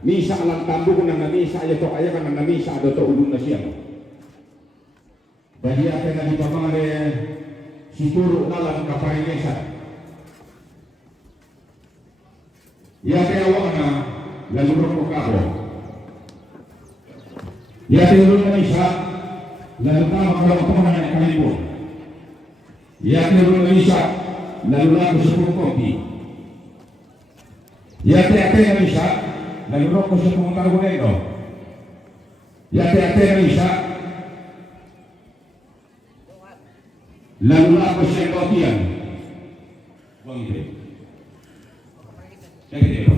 misa alam tambu ko na misa ayo to aya kan na misa ado to ulun na siya. Dahil atin na di pa mga situro na lang kaparinesa. Ya kaya awak na lalurok ko kako. Ya kaya ulun na isa lalutama kalau teman yang kalipun. Ya kaya ulun na isa lalula ko sa kopi. Ya kaya isa lalurok ko sa pumuntargunero. Ya kaya isa lalu aku siap kopian, bang itu, saya kira apa?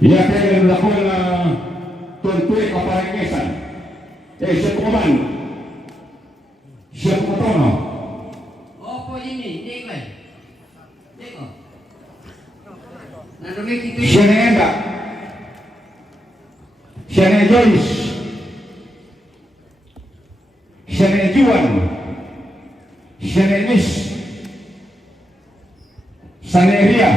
Ya saya melakukan tuan-tuan kaparengesan, siapa koman, siapa kotono. Apa ini, dek? Nanti kita. Siapa enggak? Siapa Joyce? Siapa Juan, siapa Miss, Saneria,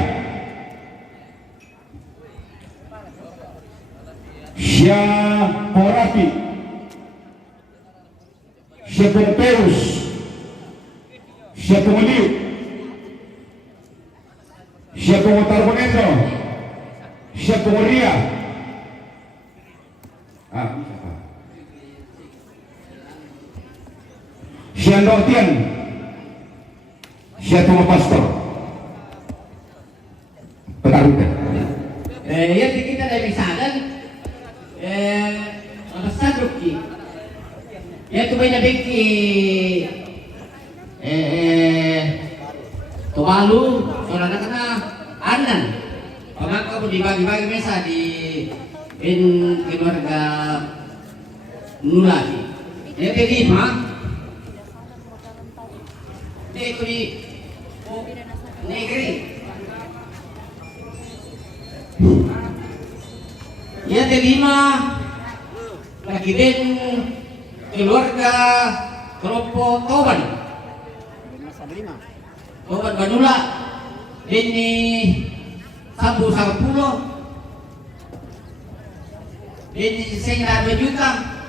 siapa Rapi, siapa Peus, siapa Meliu, siapa Motarboneto, siapa Moria. Siya Nortian, siya tunggu pastor. Petarutan. Yan kita dari misalan, masadruk ki. Ya tu banyak beki, tumalu, soalnya kena anan. Pemaka pun dibagi-bagi mesa di keluarga Nulati. Ya kelima. Itu di negeri. Ya kelima lagi den keluarga kelompok Toban. Toban Banula ini Sabu Pulau. Ini saya 2 juta.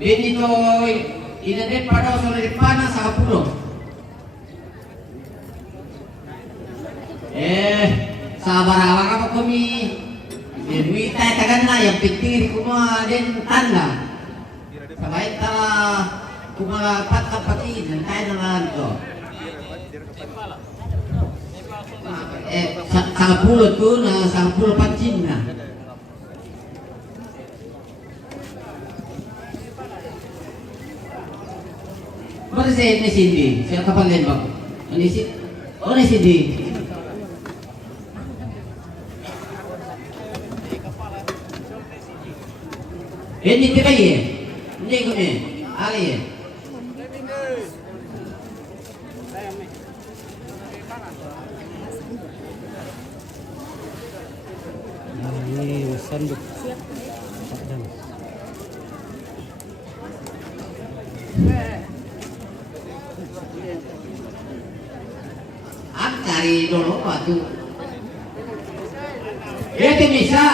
Benito inadet pada usul depan sa 10. Sabar awak apa kami Duita tagan na yang pikir kuma din tanda. Sabay ta kumalapat kapatid ng tayo naman to. Sa pulot ko na sa pulot pancin na. Mana si Cindy? Siya kapalin ba? Ano si? Oh, ni Cindy. Ini tidak ya? Ini ko ni. Ali ya. Ini sanduk. Cari dulu waktu. Ya bisa.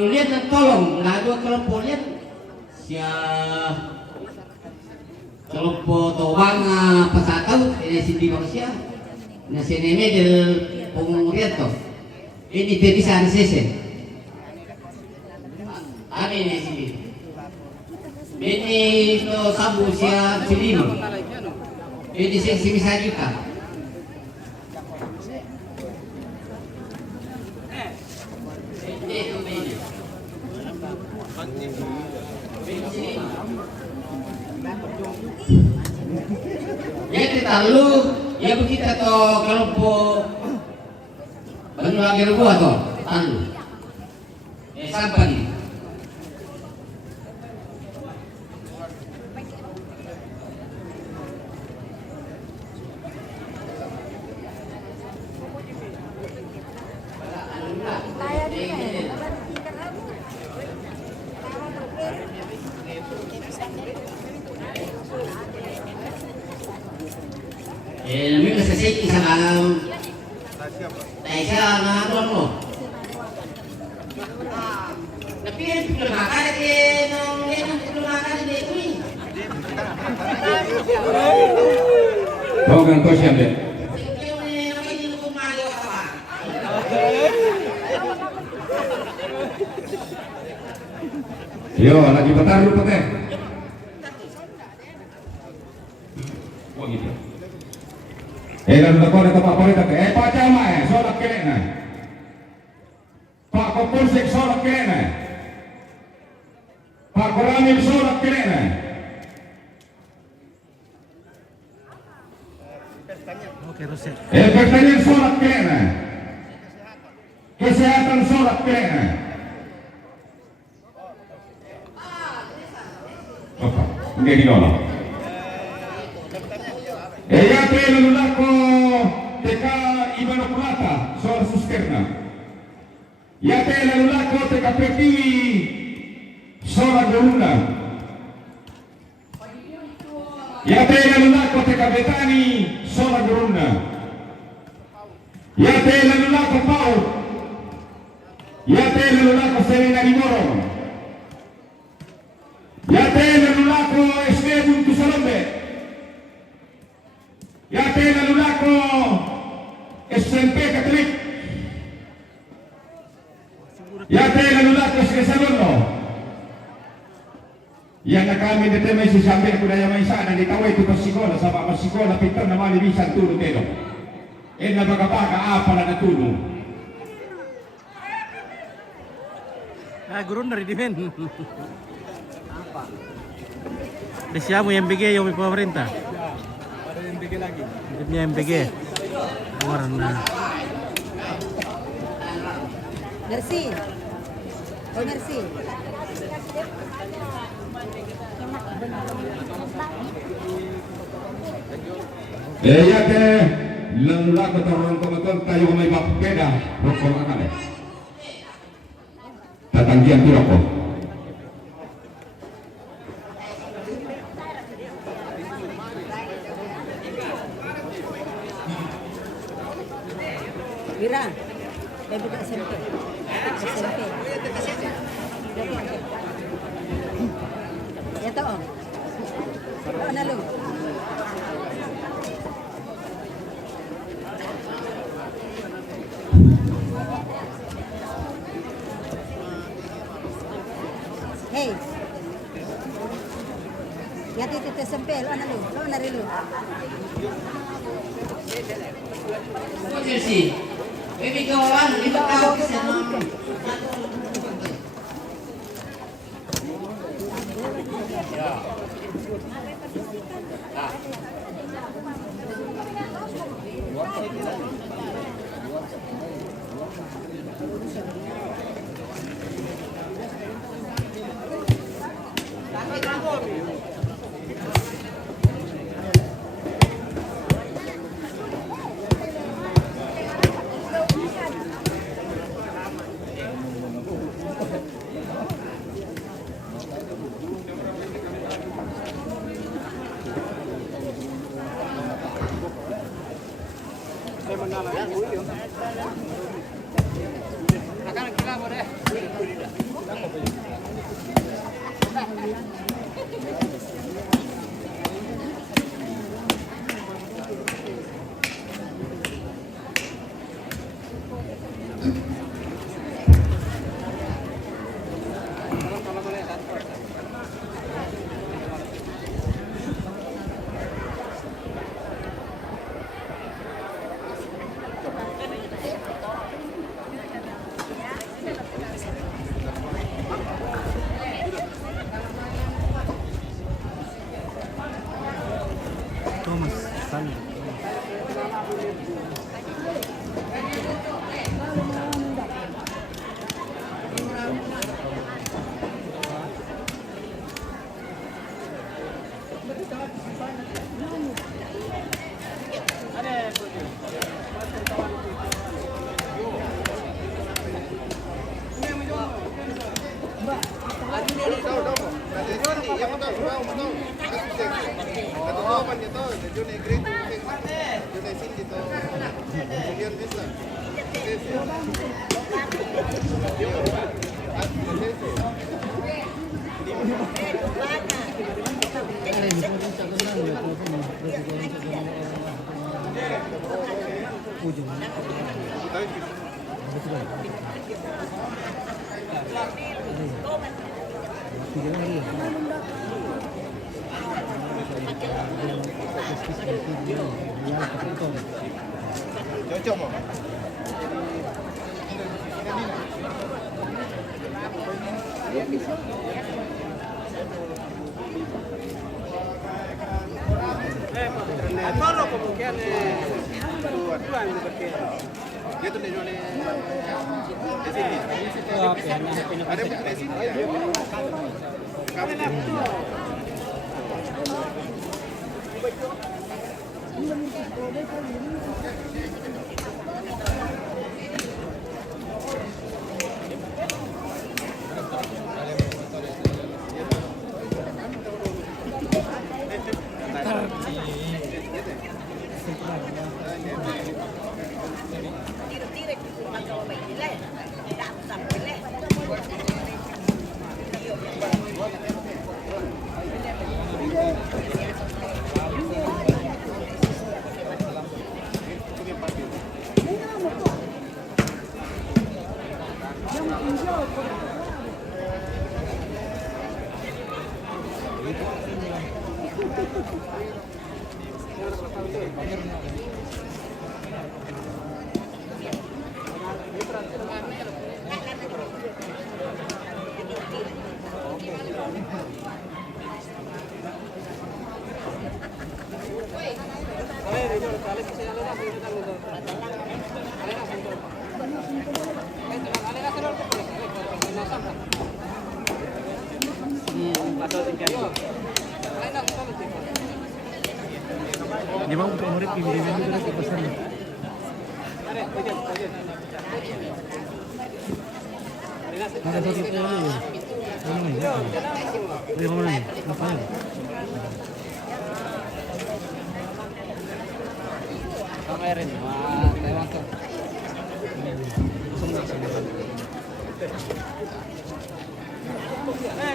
Lihat dan tolong, nah dua kelompok lihat. Siap. Kelompok Tobang pesatau ini sini manusia. Nah sini ini del pengurian toh. Ini bisa ansese. Ada ini sini. Ini to sabu siap cilino. Ini sini bisa juga. Ya kita lu, ya kita to kelompok Banu lagi rubuh to, talu. Sampai nih. Ini keseseki sama Taisha na ano mo. Tapi yung piplumakan nang piplumakan dito eh. Huwag siya din. Yo, lagi bentar lu pete. Huwag ito. Lalu ko na Pak Polita. Pak Cama solak kene na. Pak Kapolsek solak kene na. Pak Koramil solak kene na. Oke, Roset. Pertanyaan solak kene na. Kesehatan solak kene na. Apa? Hindi ginolo. Ya te lalulako teka Ibano Plata soal Susterna. Ya te lalulako teka Pertiwi soal Gorunda. Ya te lalulako teka Betani soal Gorunda. Ya te lalulako Pau. Ya te lalulako Serena Limoro. Ya te lalulako SD Buntu Salombe. Ya te lalulako SMP Katolik. Ya te lalulako Skesadono. Yang na kami dito may sisabi ko na yung isa na ditaway ito pasikola sa mga pasikola pintar na malibisan tulong dito. Na bagabaga apa na natulong. Gurun dari dimen. Apa? Desiamo yang bigay yung pemerintah. Ada yang bigay lagi. Ini yang bigay. Warna. Merci. Oh, merci. Ya te lalulako torong komaton tayo may mapupeda. Rokong akale. Tatanggihan tulak ko. Mira. Baby ka SMP. SMP. Ito oh. Oh, nalo. Hey. Ya dito SMP. Oh, nalo. Oh, narilo. Jersey. Baby kawan, 5 tahun sa Thomas Sani. Cocok mau? Solo como que Dia tuh dari di sini. Ada di sini. Kamu Di bawah untuk murid pimpinan itu dari pesan. Ada satu itu ya. Ini ya. Ini mana nih? Ngapain? Kamerin. Wah, lewat tuh.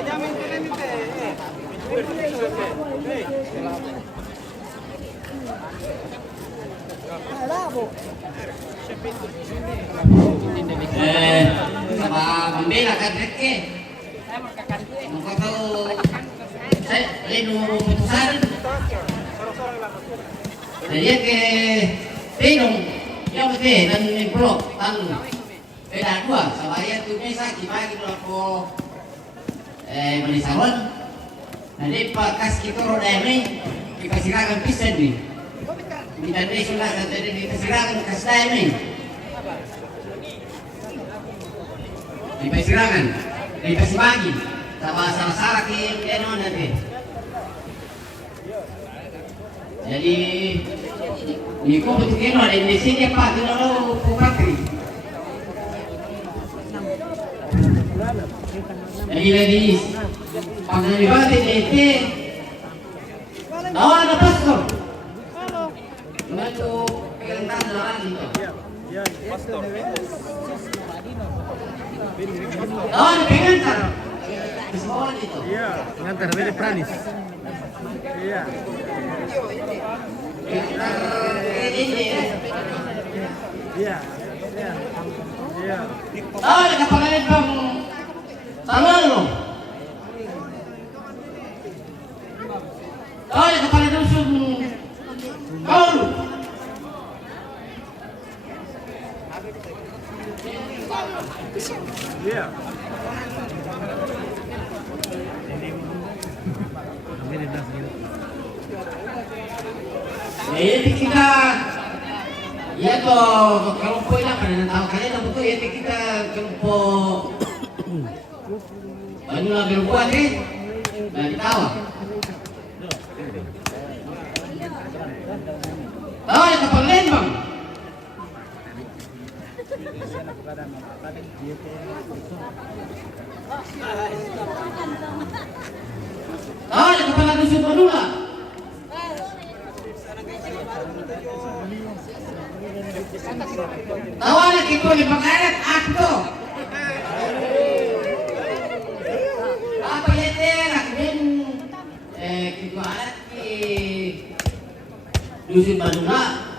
Jamin kalian itu. Sama membela kan reke. Mengkau saya lenu putusan. Jadi ke tinung yang betul dan improve dan beda dua. Saya tu bisa dibagi berapa menisawan. Nanti pakas kita roda ini dikasihkan pisan ni. Tidak ada sudah jadi dikasihkan kasih ini. Dipesirakan, dikasih bagi, sama salah-salah ke denon nanti. Jadi, ini kau betul kena di sini apa? Kena lo pupatri. Jadi lagi, panggil balik ini. Tahu ada pastor? Lalu pegang tangan itu. pastor. Oh, ada pengantar. Kesemua itu. Iya, pengantar beda pranis. Iya. Ini ya. Iya. Iya. Iya. Oh, ada kepala bang. Tangan lo. Oh, ada kepala dusun. Kau lu. Iya. Ini dah segini. Jadi kita, ya toh kelompok ini apa? Nanti tahu kalian apa tuh? Ya kita kelompok. Banyak lah berbuat ni. Dan ditawa. Tahu ada kapal lain bang? Oh, ada kepala dusun Madura. Tawanan kita di pakaret akto. Apa leterak din kita alat di dusun Madura.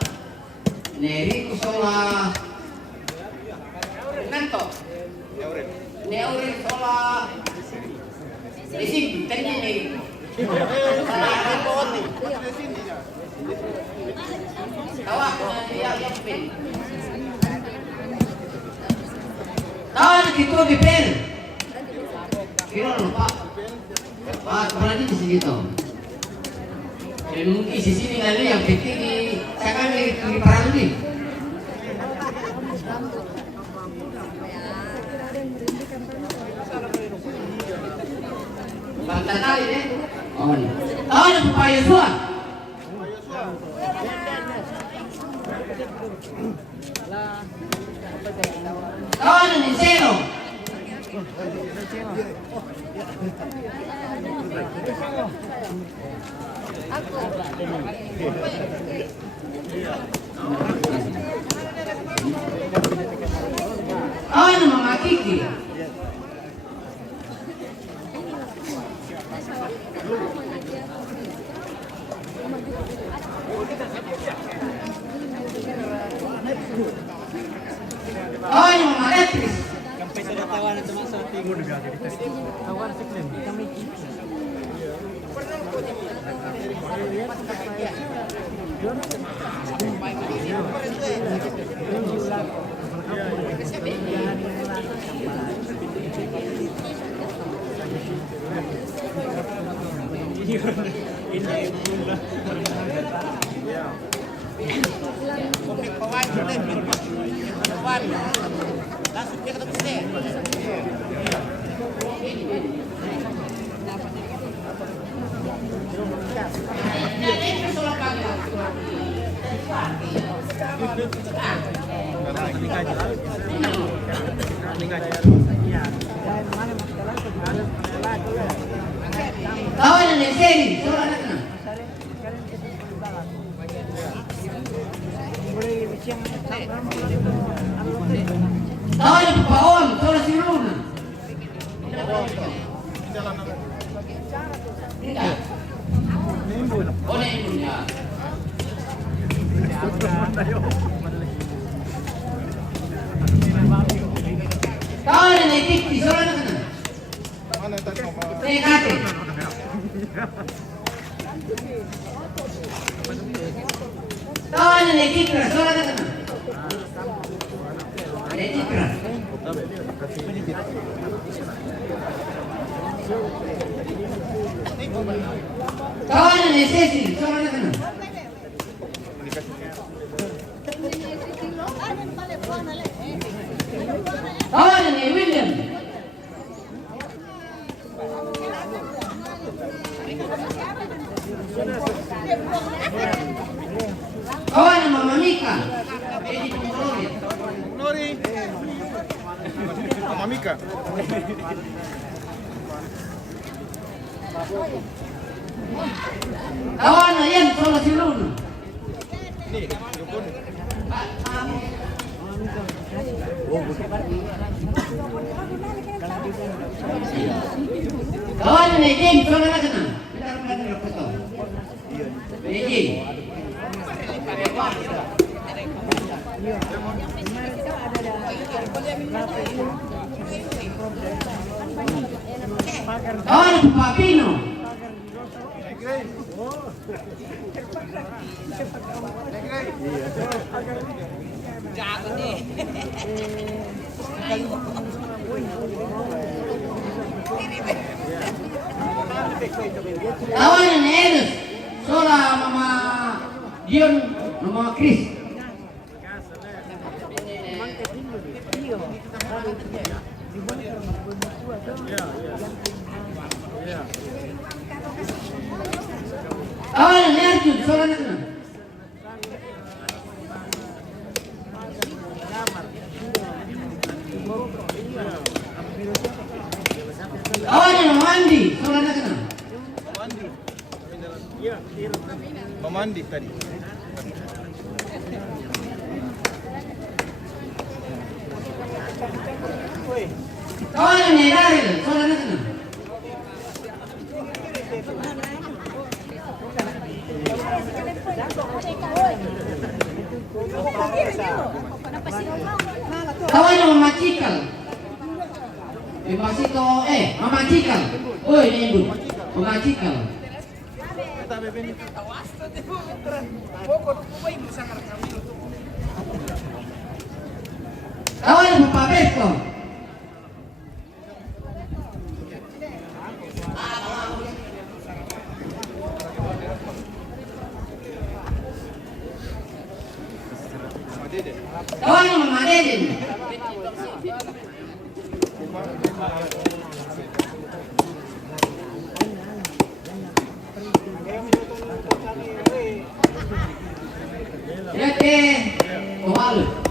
Neri kusola kanto. Neuril sola isin tanya ni. Tawa ko na niya yung pin. Tawa na kito bipel. Kiro lupa. Pak berarti di sini toh. Dan mungkin di sini lalu yang penting di sekarang di perang ini. Bantah kali deh. Oh ini. Tahu yang Pak Yosua? Tahu yang Nisero? Oh ini Mama Kiki. Oh ini Mama Letris. Sampai sudah tawanan sama sa timur juga jadi tes. Tawar seklen. Kami Tahu yang Neseri, suruh anaknya. Tahu yang Pak Om, suruh si Luna. Tidak. Oh, Nimbun ya. Tahu yang Nekiti, suruh anaknya. Mana tadi mau? Nekati. Tahu yang Nekitra, suruh anaknya. Nekitra. Tahu yang Nesesi, suruh anaknya. Tahu yang William. Kawan Mama Mika. Edi Pemulung. Nori. Mama Mika. Kawan Ayan Solo Silun. Ni, Yukun. Kawan Nejim Solo Nakana. Nejim. Kawan Papino. Kawan Enes. Sola Mama Dion, Mama Chris. Kawan Erjun, sola nakna. Kawan Mama Andi, sola nakna. Mama Andi tadi. Kawan ni Daryl, saudara sana. Kawan yang memacikal. Memacikal. Oi, ni ibu. Memacikal. Kawan yang mempabesko. Kawan yang memadedin.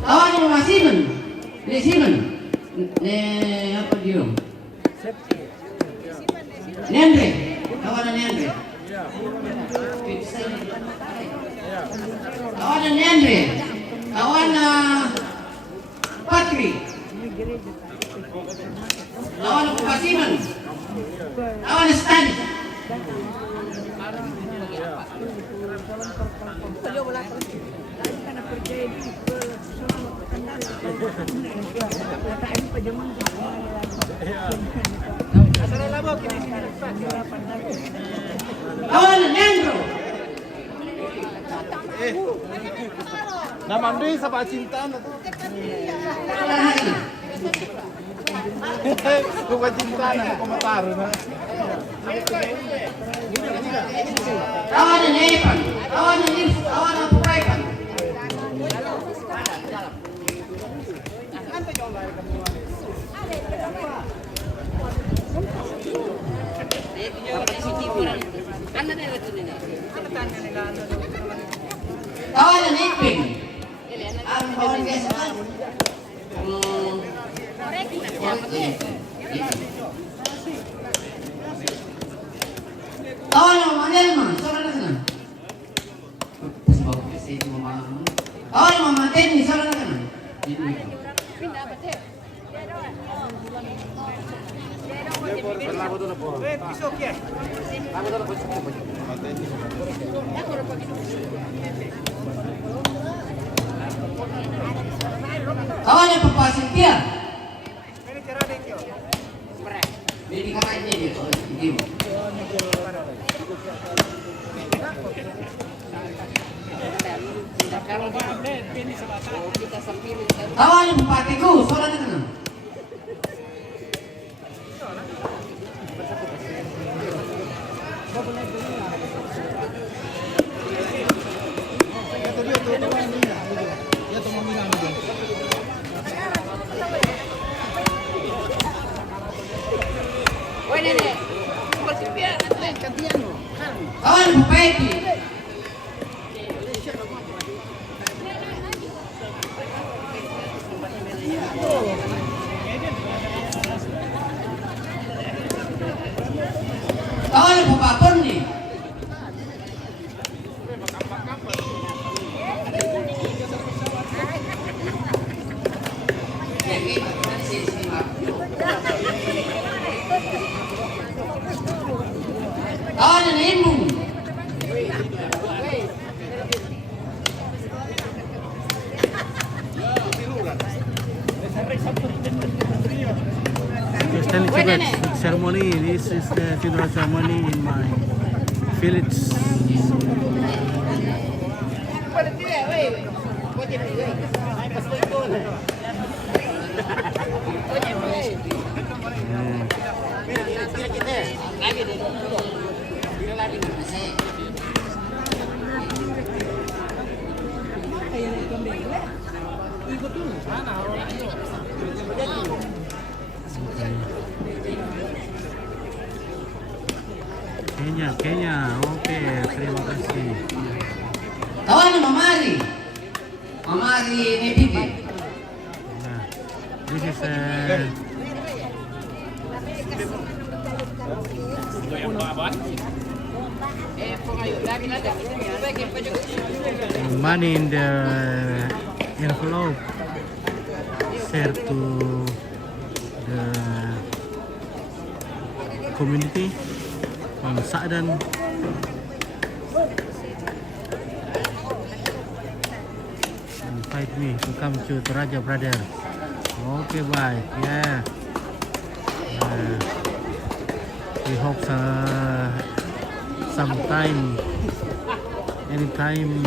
Kawan yang masimen. Ni simen. Ni apa dia? Nendre. Kawan Nendre. Kawan Nendre. Kawan Patri. Kawan Pasiman. Kawan Stan. Kawan Nendro. Nama Andri sa cintaan na to. Kung cintaan na, kumataro na. Kawan Nepan. Kawan Nils. Kawan Puraipan. Kawan Nipin. Ang kawan biasa. Kawan yang Manelma, saudara sana. Sebab saya cuma malam. Kawan yang Mama Teni, saudara sana. Kawan yang Papa Cynthia. Ini kawan ini dia. Kawan yang Bupatiku, saudara sana. Kawan Bupati. Kawan Bupapon nih. Kawan yang imbung. Stanley Tibet ceremony. This is the funeral ceremony in my village. Kenya. Oke, terima kasih. Kawan yang Mamari Nepike. Nah, this is money in the envelope. Share to community on Sa'dan. Invite me to come to Toraja, brother. Okay, bye. Yeah. We hope sometime, anytime,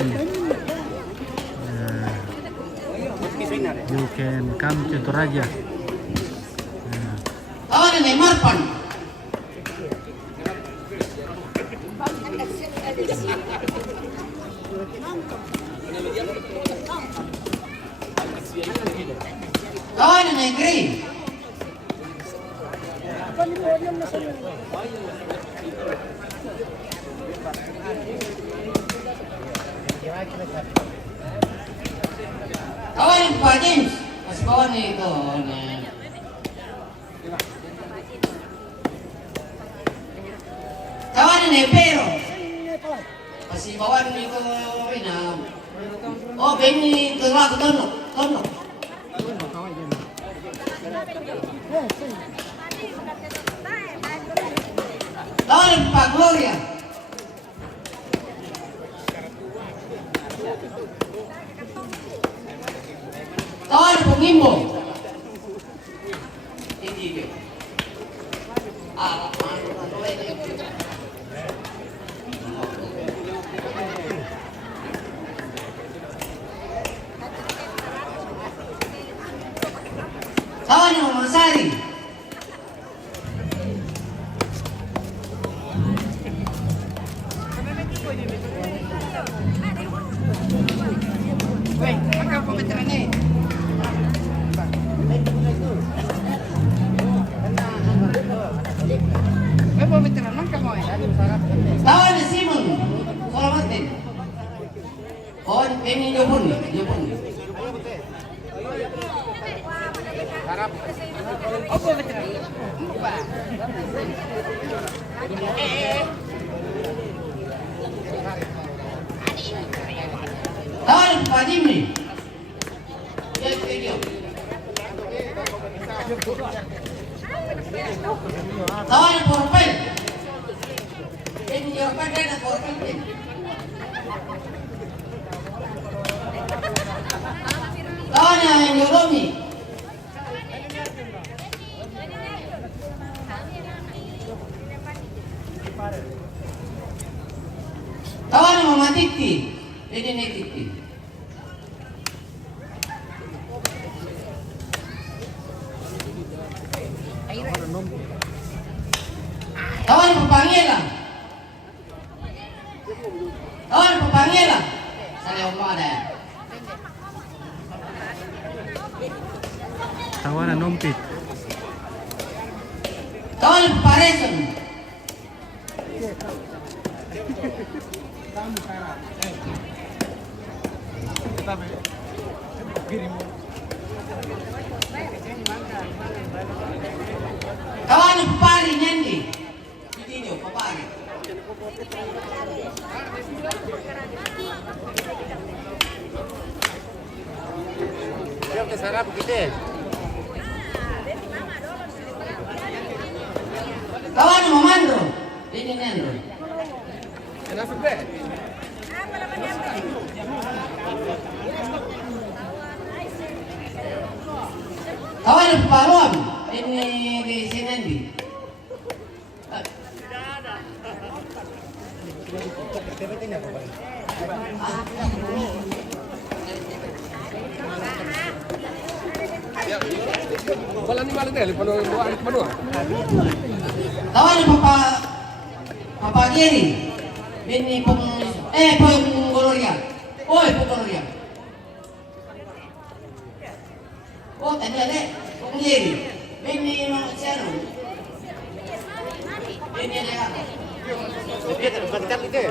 you can come to Toraja. Kawan ni Marpan. Kawan ni Green. Kawan ni Pak James. Mas kawan ni itu. Kawan ni Pero. Masih bawa ni itu ina. Oh, ini kelak tono. Kawan ni Pak Gloria. Kawan ni Pengimbo. Ini dia. Kawan ni Mama Sari. Weh, makan pemeteran ni. Kawan ni Simon. Salamatin. Oh, ini Jepun. Kawan Pak Jimmy. Kawan Porpel. Ini jawapan dari Porpel. Kawan yang Yoromi. Kawan yang Mama Titi. Ini Titi. Kawan Papangela. Saya umah dah. Kawan Nompit. Kawan Pareson. Kawan Pari Nyandi. Ini Papari. Siap sarap kita. Kawan Mamandro. Ini Nandro. Kenapa deh? Kawan Paruan. Ini di Sinandi. Wala ni malu deh, penuh. Kawan Papa Giri. Ini Penggoloria. Penggoloria. Oh, tadi ada Penggiri. Ini Siano. Ini ada apa? Dia terbentak itu.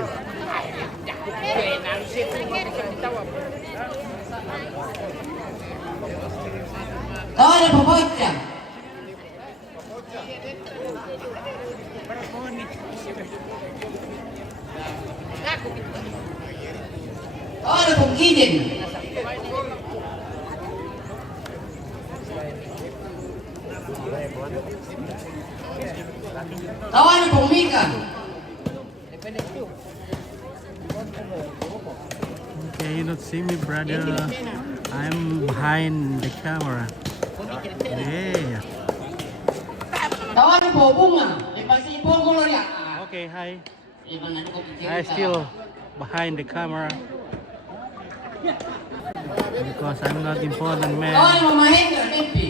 Kawan Pepocah. Kawan Pengkijin. see me, brother? I'm behind the camera. Yeah. Tawa ni po bunga. Ipasi po ko lo ya. Okay, hi. Iban na ko I still behind the camera because I'm not important Tawa man. ni mamahin ka tempi.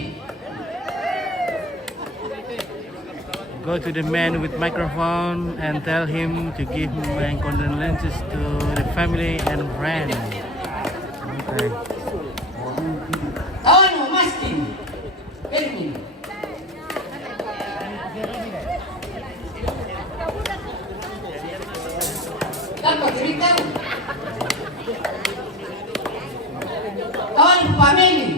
Go to the man with microphone and tell him to give my condolences to the family and friends. Okay. Tawa ni mamaskin. Permin. Dapat cerita. Tawa ni family.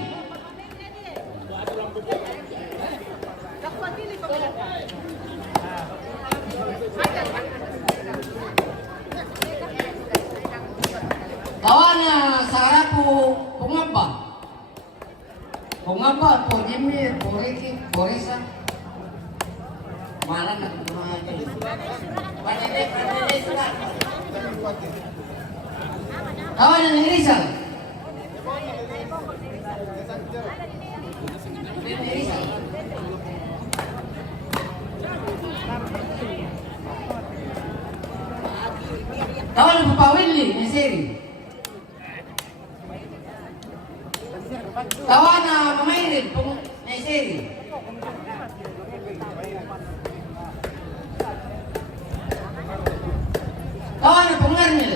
Kawan sa harap po pungamba. Pungamba po Jimmy, po Ricky, po Risa. Malam na ito mga ito. Panede sila. Kawan na ni Rizal. Rizal. Kawan na Papa Willie, ni Siri. Kawan na Mamairin, ni Siri. Kawan na Pungarnil.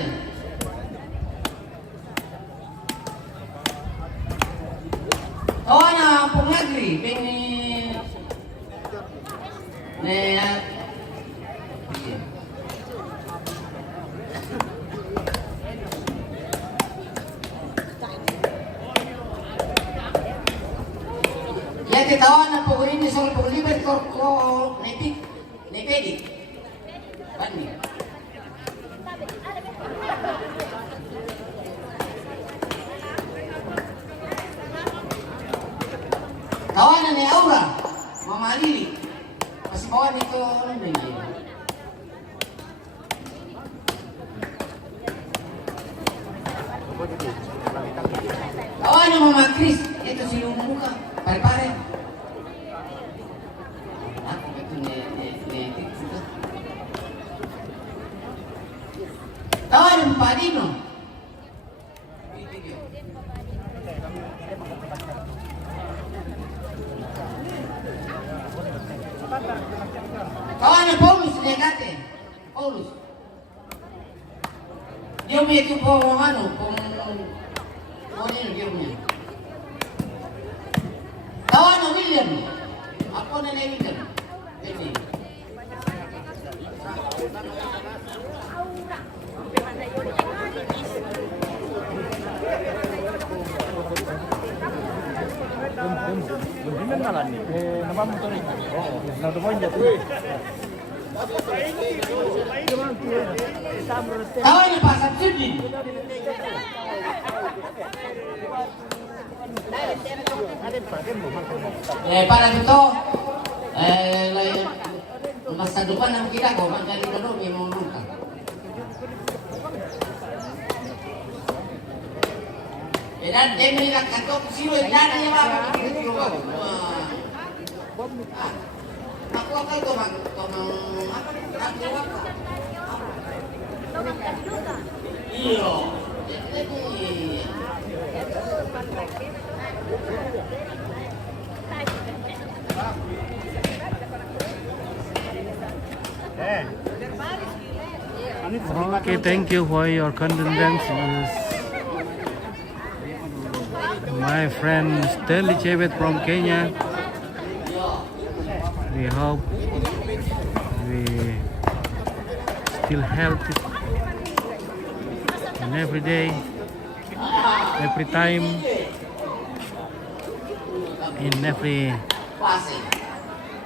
Kawan na Pungagri, ni ya ketahuan na po ini soal pagulibet ko nepedik. Bani. Kawan ni Aura, Mama Lili. Masih kawan itu ano ba yun? Kawan ni Mama Chris, ito si Lumuka. Pare-pare. Ako ito kawan ni Padino. Kawan ni Paulus Legate. Paulus. Dia punya itu po ano, kung dia punya. Kawan ni William. Ako na William. Ini. Kawan ni Pak Samsudin. Para itu masa depan yang kita kok dari dulu memang luka. Dan dia melihat kantor siwa dan dia apa? Aku akan tu apa? Iya. Okay, thank you for your condolences. My friend Stanley Chebet from Kenya. We hope we still healthy and every day, every time, in every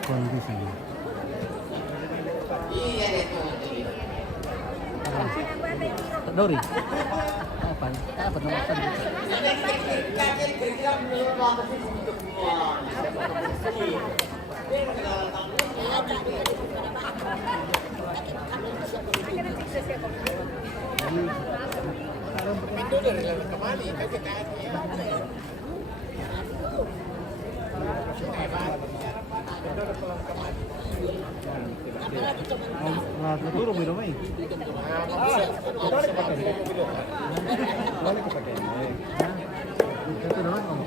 condition. Dori. Apa? Apa nama Itu dari Natuturo mo naman eh. Ito naman oh.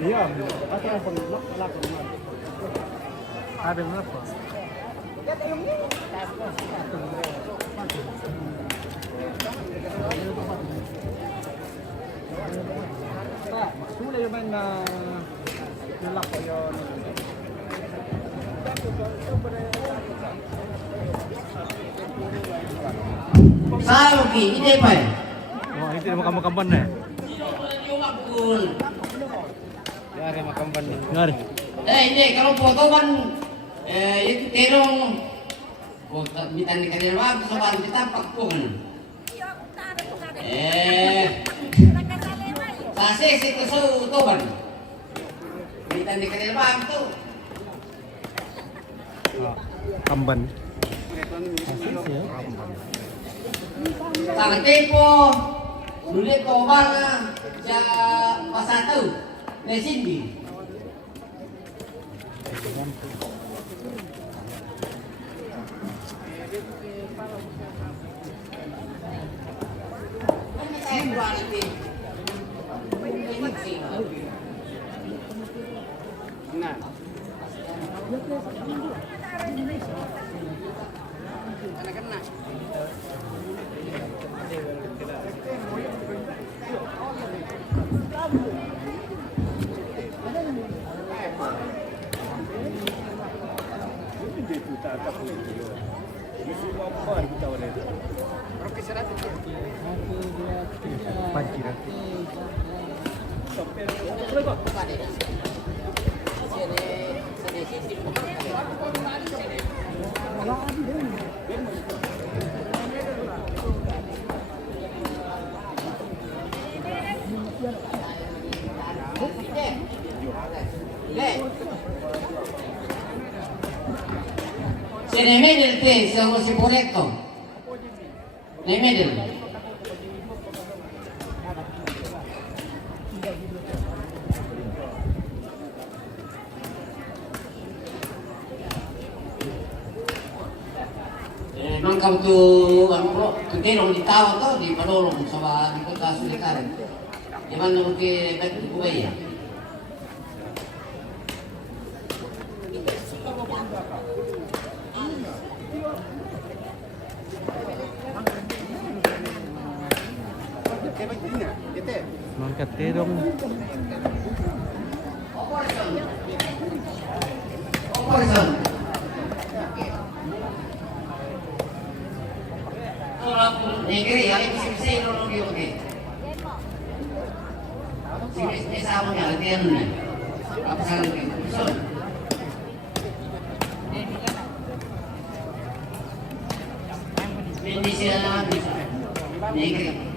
Iya, pasti yang penglok lakukan. Ada berapa? Sulit man na nilak ko yun. Saluki, hindi pa eh. Oh, hindi na makamakaban na eh. Yari makamban nih. Ngari. Hindi, kalau foto kan itu terong bitan di kanila soal kita pakpun. Sase itu so ban. Bitan di kanila tuh. Kamban. Tangan tempo, dulu ko bang sa pasatu, nesindi. Se ne vede il peso, si può letto. Ne vede. Manca tu perché non di tavolo di palolo insomma di quella solitaria. E vanno che becco di cubeia. Mangkat terong. Oporson. Negeri yang bisa orang dia pakai. Sini sama yang latihan ni. Apa salah ni? Oporson. Indonesia negeri.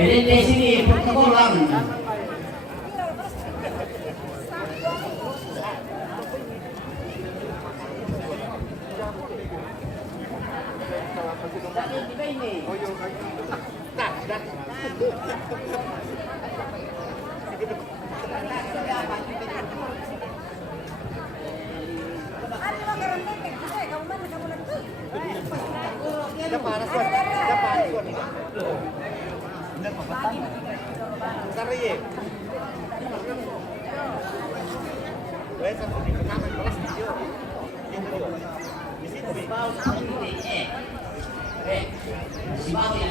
Ini di sini perkebunan. Dapat Si Mau ya.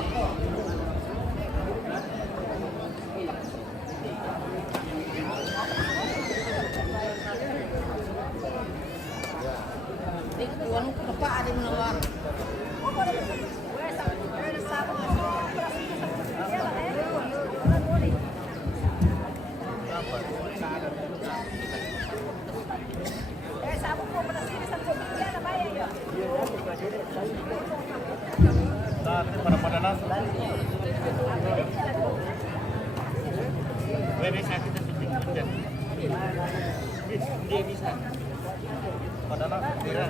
Tuan kepak ada menawar. Dia bisa. Padahal tidak.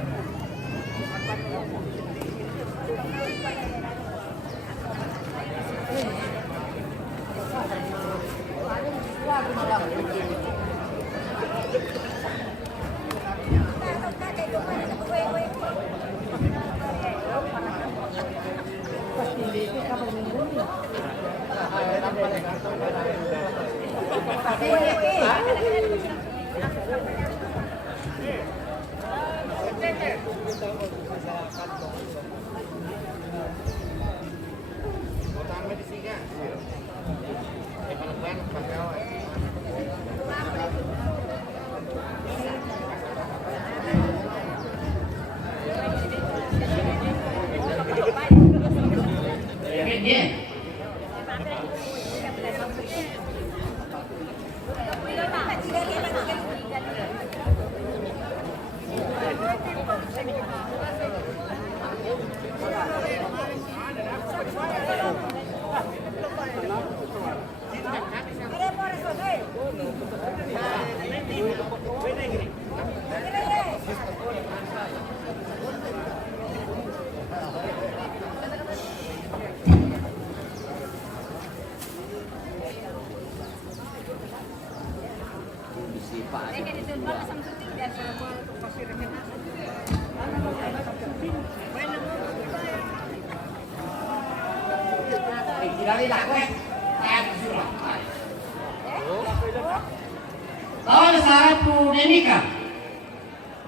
Tahun sarap Denika,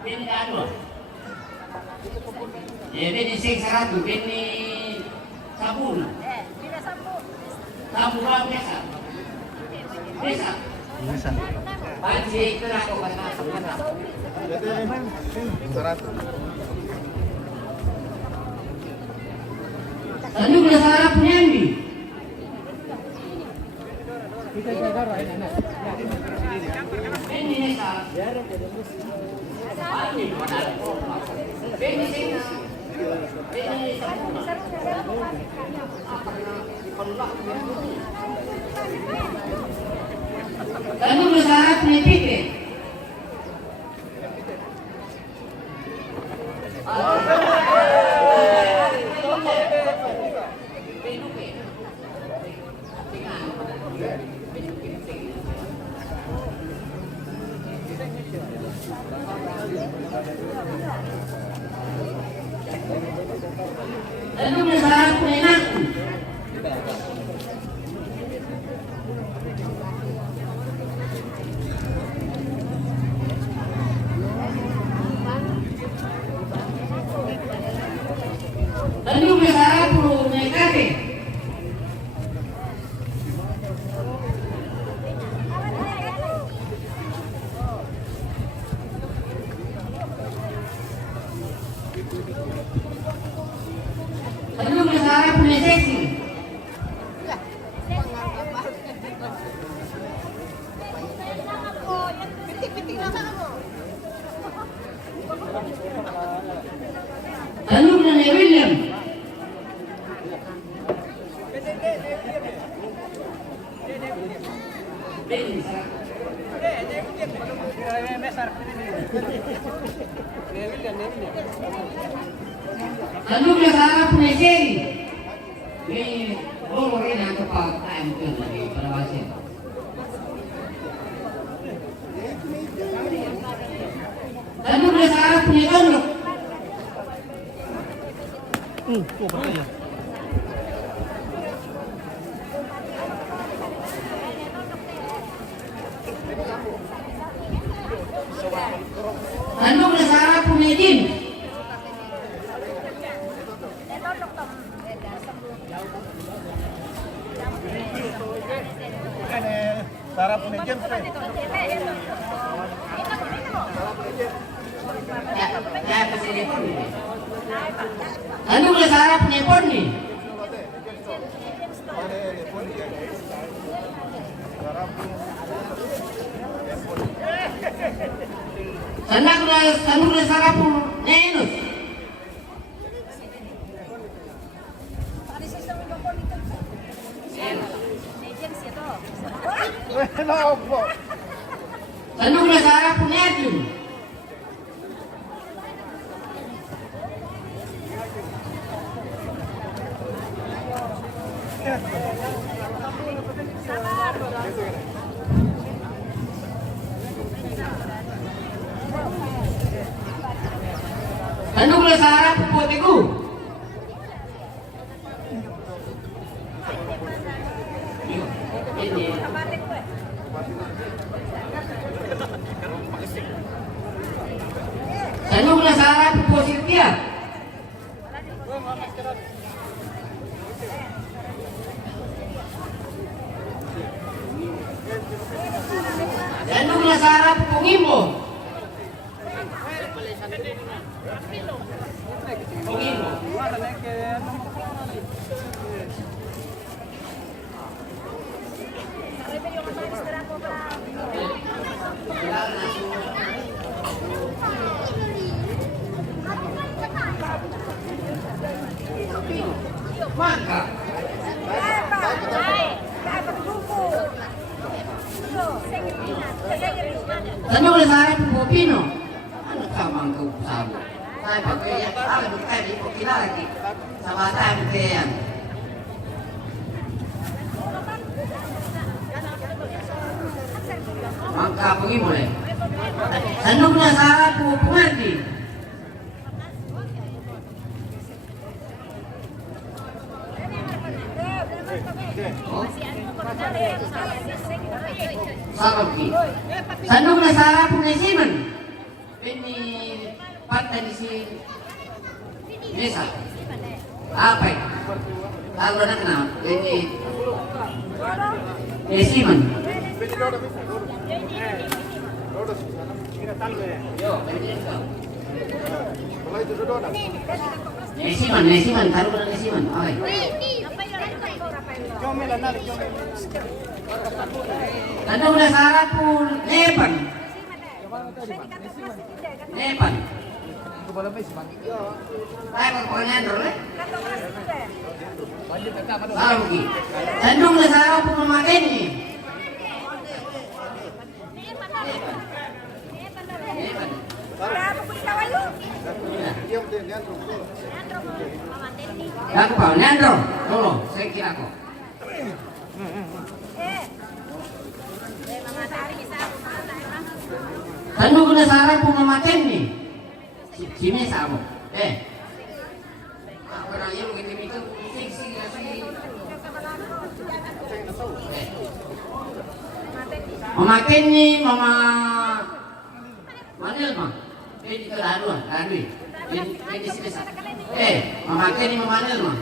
bini anu, ya bini sing sarap bini sabun, sabun apa biasa, biasa, banci kerah kau kata sebenarnya. Lalu sarap nyambi. Lalu bersyarat pendidikan. Lalu bersyarat peringatan. Lalu bersyarat peringatan. Lalu bersyarat penyelesaian. Lalu mengenai William. Lalu bersyarat penyelesaian. Ini orang yang tepat time itu lagi pada wasit. Lalu bersyarat penyelesaian. Tandung na sa harap po ni Jim. Sarap ni James. Kaya po sila po ni. Tandung na sa harap ni Pony. Tandung na sa harap po ni Enos. Tandung na sa harap po ni Edwin. Tandung na sa harap po po Tigo. Tandung na sa harap po Silvia. Tandung na sa harap po Ngimbo. Ngimbo. Mangka. Tandung na sa harap po Pino. Ano tamang kausabo? Tayo pagkayan, alam mo tayo, di ko kilala sa bata mo kaya yan. Mangka pagi boleh. Tandung na sa harap po Pumardi. Sabi. Tandung na sa harap po ni Simon. Ini pantai di sini. Desa. Apa ya? Tahu dah kenal. Ini Simon. Nesiman, taruh dah Nesiman. Apa? Tandung na sa harap po Nepan. Nepan. Tayo magpakanyan rin eh. Lagi. Tandung na sa harap po mamakin eh. Aku pa, Leandro. Tolong, saya kira ko. Tandung na sa harap po mamakin eh. Si Mesa mo. Ako lang yung itimito. Siksi kasi. Mamakin ni Mama Manilma. Dito lalo eh. Ini si Mesa. Mamakin ni Mama Manilma.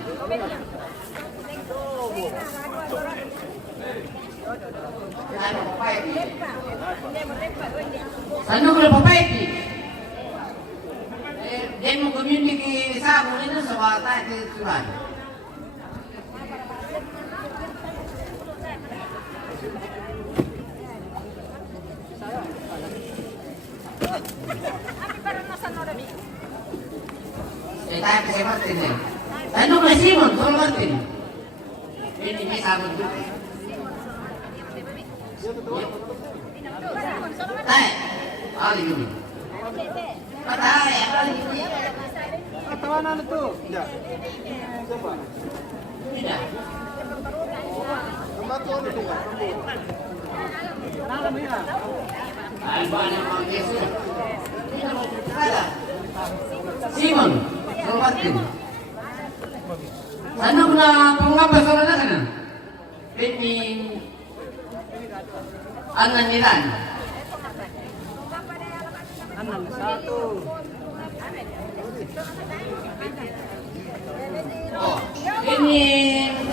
Tandung na papayag eh. Demo community sa ako nito sa bata at tulan. Tayo kasi Martin eh. Tandung na Simon, Tol Martin. Ini may sabon ko. Tayo. Ali yun. Patay, ali yun. Tawanan na to. Tidak. Siapa? Tidak. Simon, Martin. Ano na pangabas na ka na? Pining anan nilan. Oh, ini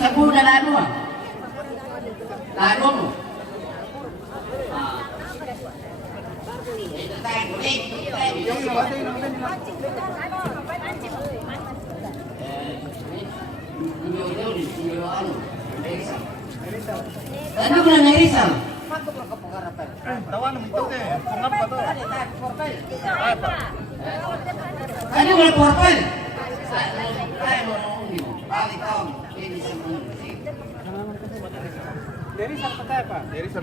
sepuluh dan lado. Lado. Itu saya kulit. Ano ko na Rizal? Ano ko na portal?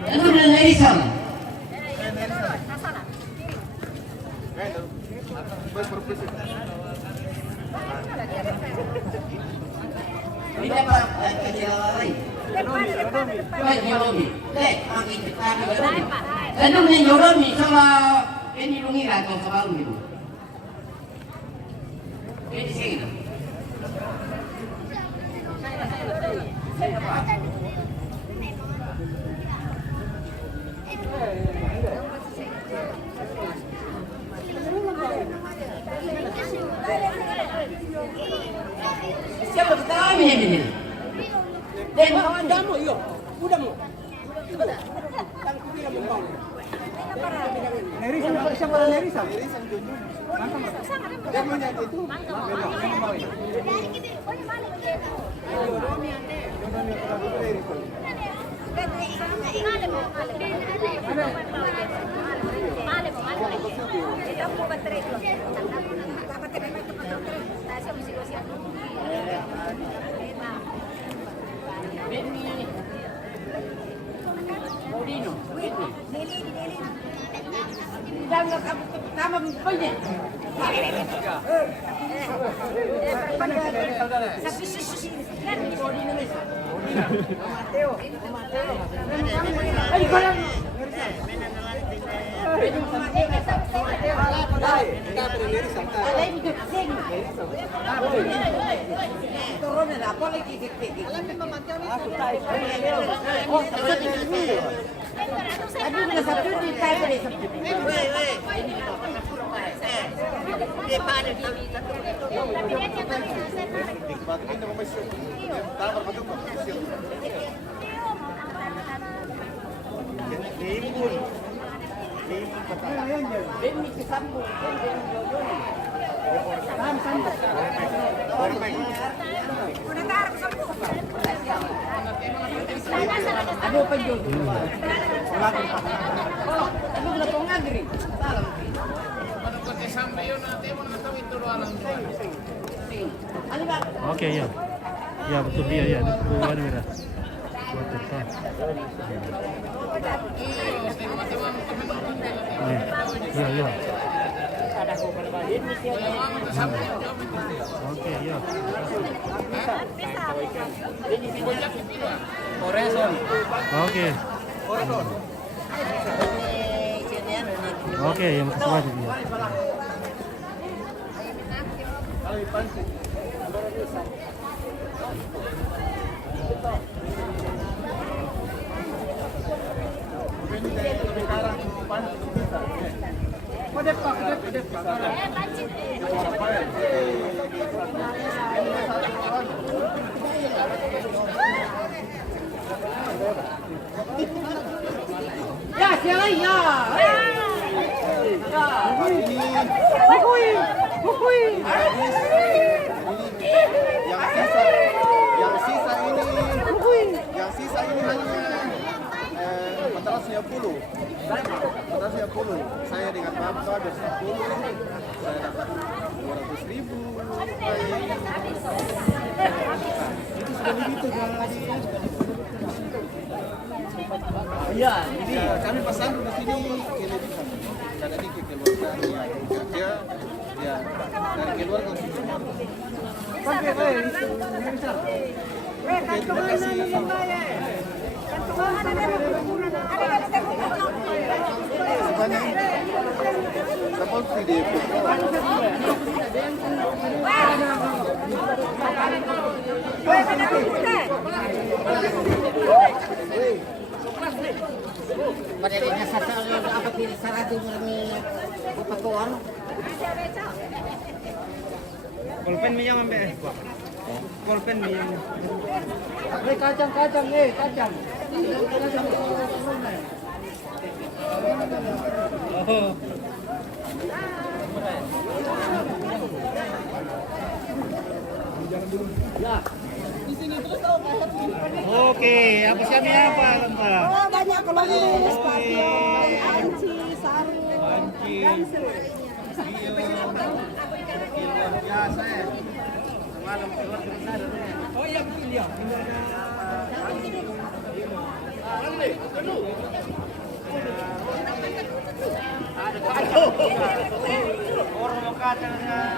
Ano ko na Rizal? Hindi pa kajilalay. Yodomi. Anong yung Yodomi sama penilungiran atau sa baong nito? Pwede sige na. Siapa kita kami ini? Dan kamu iyo, udah mo. Nerisan siapa Nerisan? Nerisan Junjun. Dia menyanyi itu. Ano pa yun? Ano na po nga giri? Oke ya. Ya betul dia ya. Bukan Mira. Betul kan. Ya ya. Oke ya. Oke. Oke, yang kedua dia. Ya, siapa ya? Yang sisa ini hanya 450. 450. Saya dengan Bapak ada 10. Saya dapat 200.000. Itu sudah begitu guys. Iya, Jadi kami pesan di sini kelebihan. Karena ini kekeluarga yang kerja, ya dari keluarga semua. Terima kasih. Sebanyak seperti di pada dasar apa tidak salah tu kau ano. Pulpen minyak ambil. Pulpen minyak. Kacang, kacang. Oh. Oke, apa siapnya apa, Tante? Oh, banyak kalau anci, saru, gansu. Biasa ya. Oh iya, iya. Orang mau kacangnya.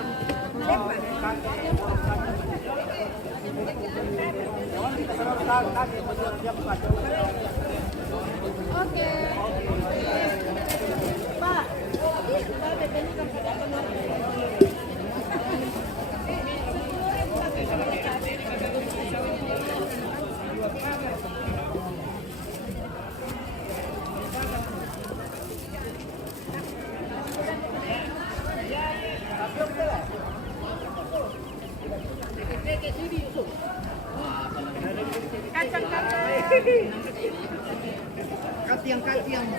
Oke. Pak.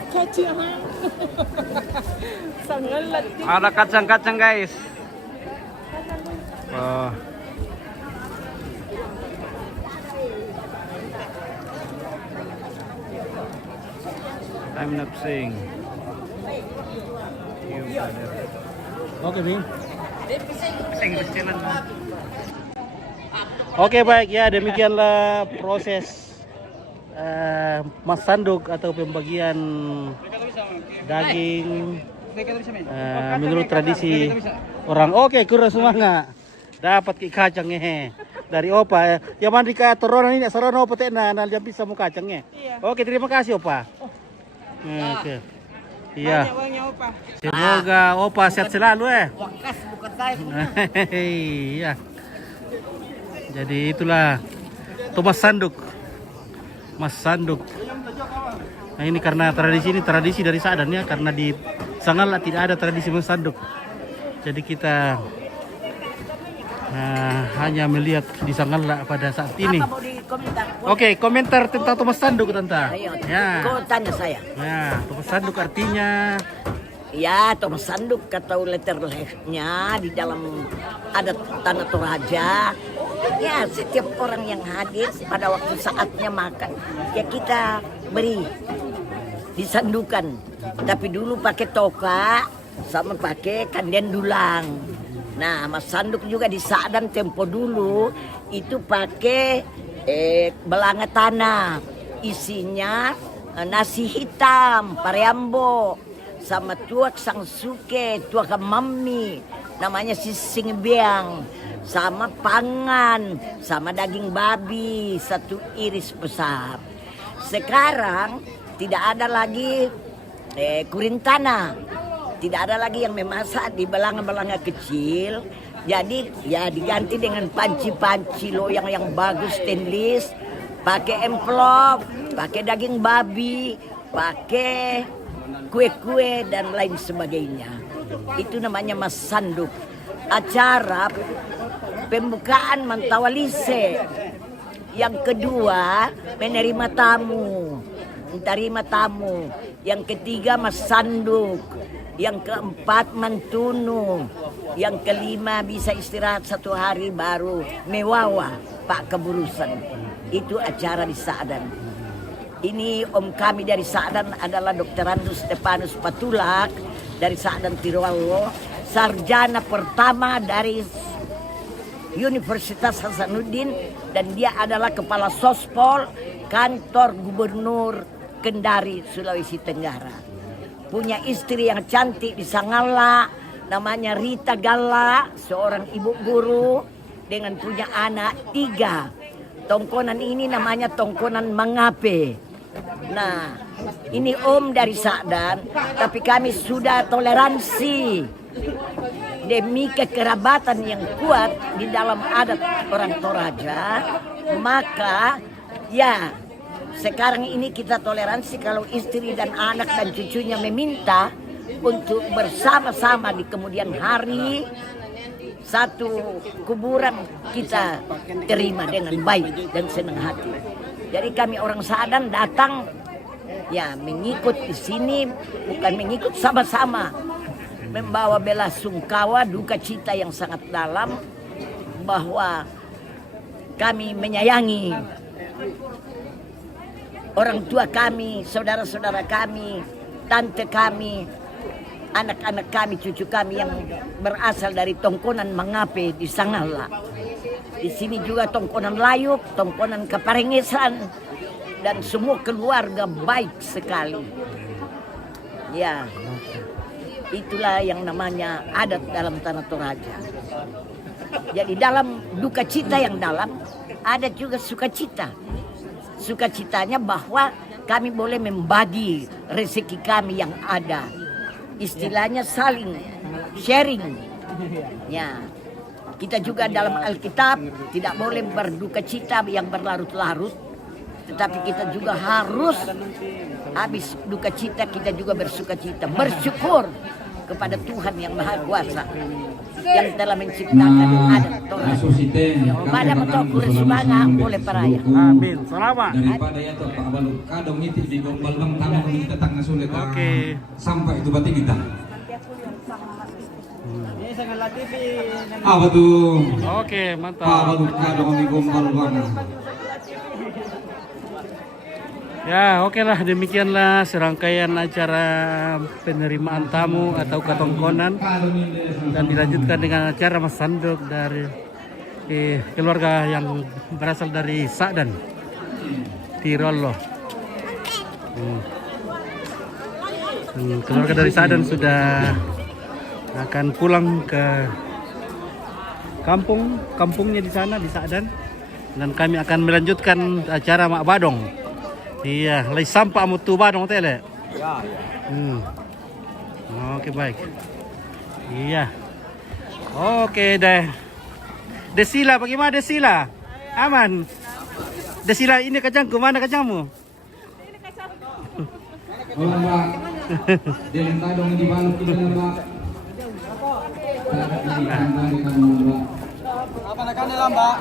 Kacang. Sangat letih. Ada kacang-kacang guys. Oh. I'm not saying. Oke, Bing. Oke, baik ya, demikianlah proses mas sanduk atau pembagian daging menurut tradisi orang. Oke, kurang semangat. Dapat ki kacang dari Opa. Yang mandi ke toronan ini sarono opa tena nal jam bisa mau kacangnya. Oke, terima kasih Opa. Oke. Iya. Semoga Opa sehat selalu Wakas bukan saya. Iya. Jadi itulah Thomas Sanduk. Mas Sanduk. Nah ini karena tradisi ini tradisi dari Sadan ya, karena di Sangala tidak ada tradisi Mas Sanduk. Jadi kita hanya melihat di Sangala pada saat ini. Apa mau dikomentar? Oke, komentar tentang Thomas Sanduk Tante. Ayo, Ya. kau tanya saya. Ya, Thomas Sanduk artinya Ya, Thomas Sanduk atau letternya di dalam adat Tanah Toraja. Ya, setiap orang yang hadir pada waktu saatnya makan, ya kita beri disandukan. Tapi dulu pakai toka sama pakai kandian dulang. Nah, Mas Sanduk juga di Sadan tempo dulu itu pakai belanga tanah. Isinya nasi hitam, pariambo, sama tuak sangsuke, tuak mami, namanya sising beang, sama pangan, sama daging babi, satu iris besar. Sekarang tidak ada lagi kurin tanah, tidak ada lagi yang memasak di belanga-belanga kecil. Jadi ya diganti dengan panci-panci loyang yang bagus stainless, pakai amplop, pakai daging babi, pakai kue-kue dan lain sebagainya. Itu namanya Mas Sanduk. Acara pembukaan Mantawalise. Yang kedua menerima tamu. Yang ketiga Mas Sanduk. Yang keempat Mantunu. Yang kelima bisa istirahat 1 hari baru mewawa Pak Keburusan. Itu acara di Sadan. Ini om kami dari Sadan adalah Dr. Andus Stepanus Patulak dari Sadan Tirwawo, sarjana pertama dari Universitas Hasanuddin, dan dia adalah kepala Sospol kantor Gubernur Kendari, Sulawesi Tenggara. Punya istri yang cantik di Sangala, namanya Rita Galla, seorang ibu guru dengan punya anak 3. Tongkonan ini namanya tongkonan Mangape. Nah, ini om dari Sadan, tapi kami sudah toleransi demi kekerabatan yang kuat di dalam adat orang Toraja. Maka ya sekarang ini kita toleransi kalau istri dan anak dan cucunya meminta, untuk bersama-sama di kemudian hari satu kuburan kita terima dengan baik dan senang hati. Jadi kami orang Sadan datang ya mengikut di sini, bukan mengikut, sama-sama membawa bela sungkawa, duka cita yang sangat dalam bahwa kami menyayangi orang tua kami, saudara-saudara kami, tante kami, anak-anak kami, cucu kami yang berasal dari Tongkonan Mangape di Sangala. Di sini juga Tongkonan Layuk, Tongkonan Kaparengesan, dan semua keluarga baik sekali. Ya, itulah yang namanya adat dalam Tanah Toraja. Jadi dalam duka cita yang dalam, ada juga sukacita. Sukacitanya bahwa kami boleh membagi rezeki kami yang ada. Istilahnya saling sharing. Ya. Kita juga dalam Alkitab tidak boleh berduka cita yang berlarut-larut. Tetapi kita juga harus habis duka cita kita juga bersuka cita. Bersyukur kepada Tuhan yang Maha Kuasa yang telah menciptakan adat Toraja. Pada mentokul sumanga boleh peraya. Amin. Selamat. Daripada ya Pak Abalu kadang itu di gombal bang tamu kita tangga sulit. Oke. Sampai itu berarti kita. Ini sangat latih Apa tuh? Oke, Pak mantap. Abalu kadang di gombal bang. Ya, oke lah, demikianlah serangkaian acara penerimaan tamu atau ketongkonan dan dilanjutkan dengan acara masanduk dari keluarga yang berasal dari Sadan, Tirol loh. Keluarga dari Sadan sudah akan pulang ke kampungnya di sana di Sadan, dan kami akan melanjutkan acara Mak Badong. Iya, lagi sampah mutu Badong tele. Ya. Oke, baik. Iya. Oke deh. Desila, bagaimana Desila? Aman. Desila, ini kacangku, mana kacangmu? Oh Mbak, dengan tadong di balok kita Mbak. Apa nak Mbak?